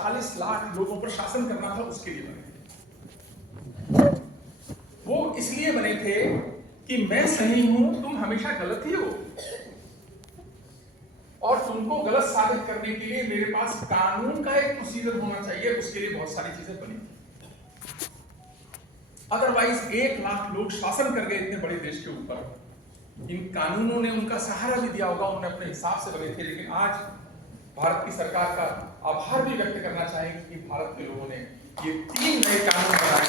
40 लाख लोगों पर शासन करना था, उसके लिए बने थे। वो इसलिए बने थे कि मैं सही हूं, तुम हमेशा गलत ही हो, और तुमको गलत साबित करने के लिए मेरे पास कानून का एक प्रोसीजर होना चाहिए। उसके लिए बहुत सारी चीजें बनी। अदरवाइज 1 लाख लोग शासन कर गए इतने बड़े देश के ऊपर। इन कानूनों ने उनका सहारा भी दिया होगा, उन्होंने अपने हिसाब से बने थे। लेकिन आज भारत की सरकार का आभार भी व्यक्त करना चाहेंगे कि भारत के लोगों ने ये 3 नए कानून बनाए,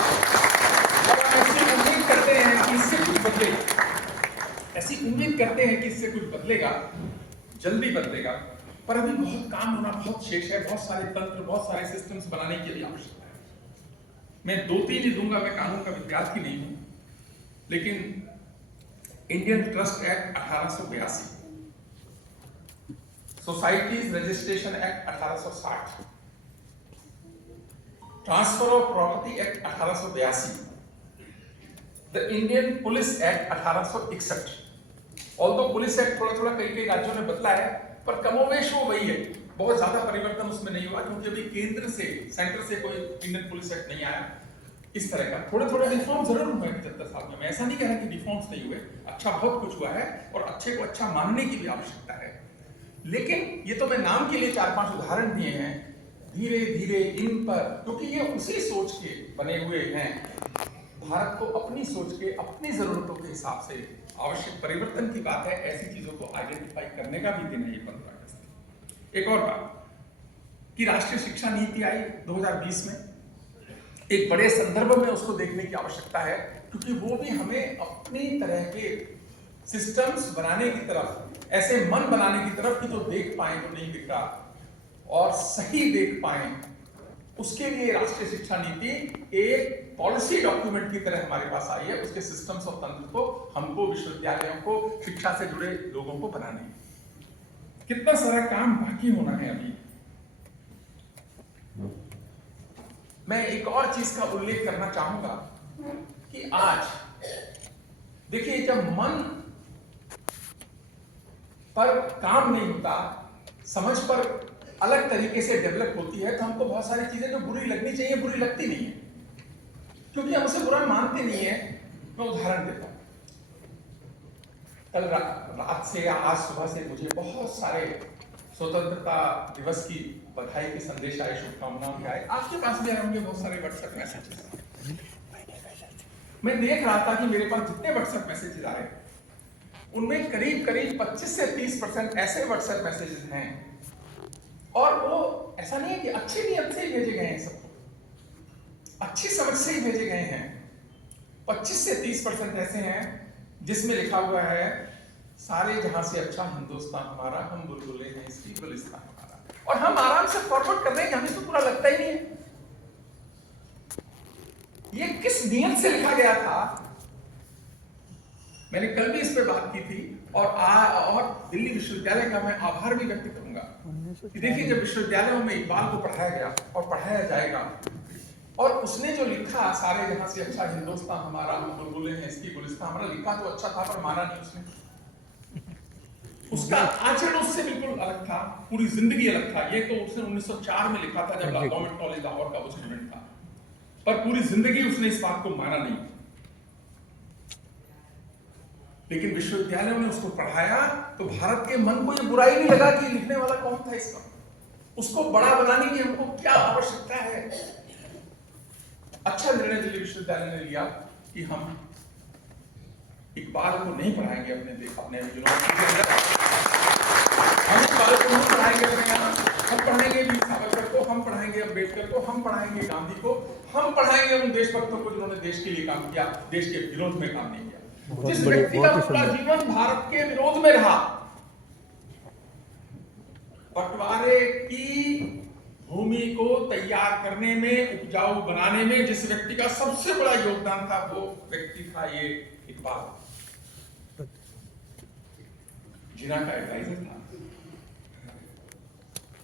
और ऐसी उम्मीद करते हैं कि इससे कुछ बदलेगा। ऐसी उम्मीद करते हैं कि इससे कुछ बदलेगा, जल्दी बदलेगा। पर अभी बहुत काम होना बहुत शेष है। बहुत सारे तंत्र, बहुत सारे सिस्टम्स बनाने की भी आवश्यकता है। मैं 2-3 ही दूंगा, मैं कानून का विद्यार्थी नहीं हूं, लेकिन Indian trust act 1882, societies registration act 1860, transfer of property act 1882, the Indian police act 1861। Although police act थोड़ा थोड़ा कई राज्यों ने बदला है, पर कमोवेश वो वही है। बहुत ज्यादा परिवर्तन उसमें नहीं हुआ, क्योंकि अभी सेंटर से कोई इंडियन पुलिस एक्ट नहीं आया इस तरह का। थोड़े थोड़े रिफॉर्म जरूर हुए 75 साल में। मैं ऐसा नहीं कह रहा कि रिफॉर्म्स नहीं हुए, अच्छा बहुत कुछ हुआ है, और अच्छे को अच्छा मानने की भी आवश्यकता है। लेकिन ये तो मैं नाम के लिए 4-5 उदाहरण दिए हैं। धीरे धीरे इन पर, क्योंकि ये उसी सोच के बने हुए हैं, भारत को अपनी सोच के, अपनी जरूरतों के हिसाब से आवश्यक परिवर्तन की बात है। ऐसी चीजों को आइडेंटिफाई करने का भी दिन है ये 15 अगस्त। एक और बात कि राष्ट्रीय शिक्षा नीति आई 2020 में, एक बड़े संदर्भ में उसको देखने की आवश्यकता है, क्योंकि वो भी हमें अपनी तरह के सिस्टम्स बनाने की तरफ, ऐसे मन बनाने की तरफ कि जो देख पाए, जो नहीं दिख रहा, और सही देख पाए, उसके लिए राष्ट्रीय शिक्षा नीति एक पॉलिसी डॉक्यूमेंट की तरह हमारे पास आई है। उसके सिस्टम्स और तंत्र को हमको, विश्वविद्यालयों को, शिक्षा से जुड़े लोगों को बनाने हैं। कितना सारा काम बाकी होना है अभी। मैं एक और चीज का उल्लेख करना चाहूंगा कि आज देखिए, जब मन पर काम नहीं होता, समझ पर अलग तरीके से डेवलप होती है, तो हमको बहुत सारी चीजें जो बुरी लगनी चाहिए बुरी लगती नहीं है, क्योंकि हम उसे बुरा मानते नहीं है। मैं उदाहरण देता हूं। कल रात से या आज सुबह से मुझे बहुत सारे स्वतंत्रता दिवस की बधाई के संदेश आए, शुभकामनाओं के आए। आपके पास भी आए होंगे बहुत सारे व्हाट्सएप मैसेजेस। मैं देख रहा था कि मेरे पास जितने व्हाट्सएप मैसेजेस आए, उनमें करीब करीब 25 से 30% ऐसे व्हाट्सएप मैसेजेस हैं, और वो ऐसा नहीं है कि अच्छी नीयत से ही भेजे गए हैं, सबको अच्छी समझ से ही भेजे गए हैं। 25 से 30% ऐसे हैं जिसमें लिखा हुआ है, सारे जहां से अच्छा हिंदुस्तान हमारा, हम बुलबुले हैं इसकी गुलिस्तान हमारा। और हम आराम से फॉरवर्ड कर रहे हैं, हमें तो पूरा लगता ही नहीं है। ये किस नियत से लिखा गया था, मैंने कल भी इस पे बात की थी, और दिल्ली विश्वविद्यालय का मैं आभार भी व्यक्त करूंगा कि देखिए, जब विश्वविद्यालयों में इकबाल को पढ़ाया गया और पढ़ाया जाएगा, और उसने जो लिखा, सारे जहां से अच्छा हिंदुस्तान हमारा, हम बुलबुले हैं इसकी गुलिस्तान हमारा, लिखा तो अच्छा था, पर माना नहीं उसने। उसका आचरण उससे बिल्कुल अलग था, पूरी जिंदगी अलग था। ये तो उसने 1904 में लिखा था, जब गवर्नमेंट कॉलेज लाहौर का वो स्टूडेंट था, पर पूरी जिंदगी उसने इस बात को माना नहीं। लेकिन विश्वविद्यालयों ने उसको पढ़ाया, तो भारत के मन को ये बुराई नहीं लगा कि लिखने वाला कौन था इसका। उसको बड़ा बनाने की हमको क्या आवश्यकता है। अच्छा निर्णय दिल्ली विश्वविद्यालय ने लिया कि हम इकबाल को नहीं पढ़ाएंगे अपने यूनिवर्सिटी के अंदर। हम इकबाल को नहीं पढ़ाएंगे अपने यहाँ, हम पढ़ाएंगे वीर सावरकर को, हम पढ़ाएंगे अम्बेडकर को, हम पढ़ाएंगे गांधी को, हम पढ़ाएंगे उन देशभक्तों को जिन्होंने देश के लिए काम किया, देश के विरोध में काम नहीं किया। जिस व्यक्ति का पूरा जीवन भारत के विरोध में रहा, बंटवारे की भूमि को तैयार करने में, उपजाऊ बनाने में जिस व्यक्ति का सबसे बड़ा योगदान था, वो व्यक्ति था ये इकबाल। जिन्ना का एडवाइजर था,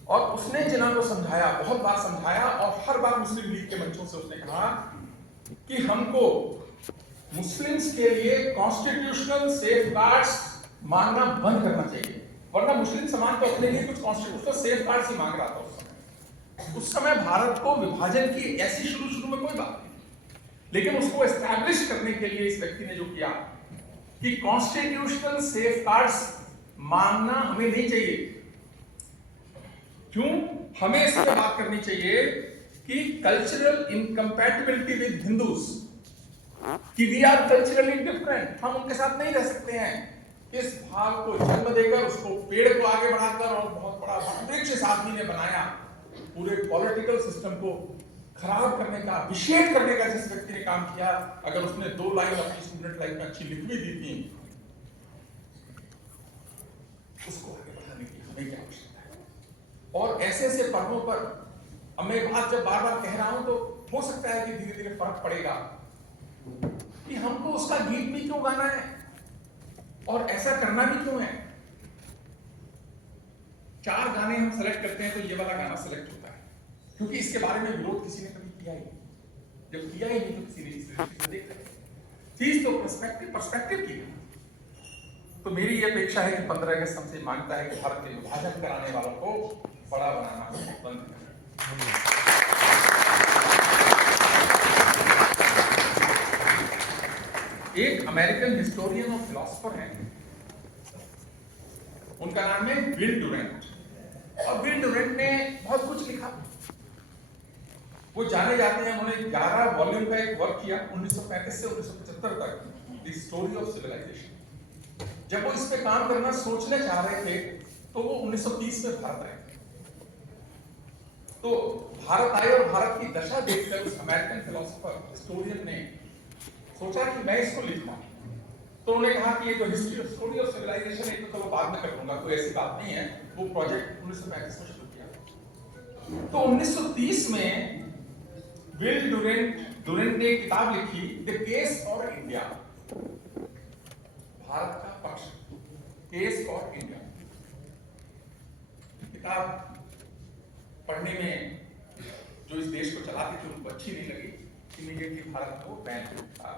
और उसने जिन्ना को समझाया, बहुत बार समझाया, और हर बार मुस्लिम लीग के मंचों से उसने कहा कि हमको मुस्लिम्स के लिए कॉन्स्टिट्यूशनल सेफगार्ड्स मांगना बंद करना चाहिए, वरना मुस्लिम समाज तो अपने लिए कुछ कॉन्स्टिट्यूशनल सेफगार्ड्स ही मांग रहा था उस समय। उस समय भारत को विभाजन की ऐसी शुरू में कोई बात नहीं, लेकिन उसको एस्टैब्लिश करने के लिए इस व्यक्ति ने जो किया कि कॉन्स्टिट्यूशनल सेफगार्ड्स मानना हमें नहीं चाहिए। क्यों? हमें इस पर बात करनी चाहिए कि कल्चरल इनकम्पैटिबिलिटी विद हिंदूज, कि वी आर कल्चरली डिफरेंट, हम उनके साथ नहीं रह सकते हैं। इस भाव को जन्म देकर, उसको पेड़ को आगे बढ़ाकर और बहुत बड़ा वृक्ष इस आदमी ने बनाया, पूरे पॉलिटिकल सिस्टम को खराब करने का, विषेद करने का जिस व्यक्ति ने काम किया, अगर उसने 2 लाइन अपनी स्टूडेंट लाइफ में अच्छी लिख भी दी थी, उसको आगे बढ़ाने की हमें क्या आवश्यकता है। और ऐसे पर्वों पर अब मैं बात जब बार बार कह रहा हूं तो हो सकता है कि धीरे धीरे फर्क पड़ेगा कि हमको उसका गीत भी क्यों गाना है और ऐसा करना भी क्यों है। 4 गाने हम सेलेक्ट करते हैं तो ये वाला गाना सेलेक्ट होता है, क्योंकि इसके बारे में विरोध किसी ने कभी किया ही नहीं। जब किया ही नहीं तो किसी ने इस दृष्टि से देख रहे चीज तो पर्सपेक्टिव की है। तो मेरी ये अपेक्षा है कि 15 अगस्त हमसे मांगता है कि भारत के विभाजन कराने वालों को बड़ा बनाना बंद करें। एक अमेरिकन हिस्टोरियन और फिलोसोफर हैं, उनका नाम है विल डुरेंट। और विल डुरेंट ने बहुत कुछ लिखा, वो जाने जाते हैं। उन्होंने 11 वॉल्यूम का एक वर्क किया 1935 से 1975 तक, द स्टोरी ऑफ सिविलाइजेशन। जब वो इस पे काम करना सोचने चाह रहे थे तो वो 1930 में भारत आए। तो भारत आए और भारत की दशा देखकर उस अमेरिकन फिलोसोफर हिस्टोरियन ने सोचा कि मैं इसको लिखूं। तो उन्होंने कहा कि ये जो स्टोरी ऑफ सिविलाइजेशन है तो बाद में कर लूंगा, कोई ऐसी बात नहीं है। वो प्रोजेक्ट 1935 में शुरू किया। तो 1930 में विल डुरेंट ने किताब लिखी, the case for India, Bharat का पक्ष, केस फॉर इंडिया। किताब पढ़ने में जो इस देश को चलाते थे उनको अच्छी नहीं लगी, इमीडिएटली भारत को बैन किया।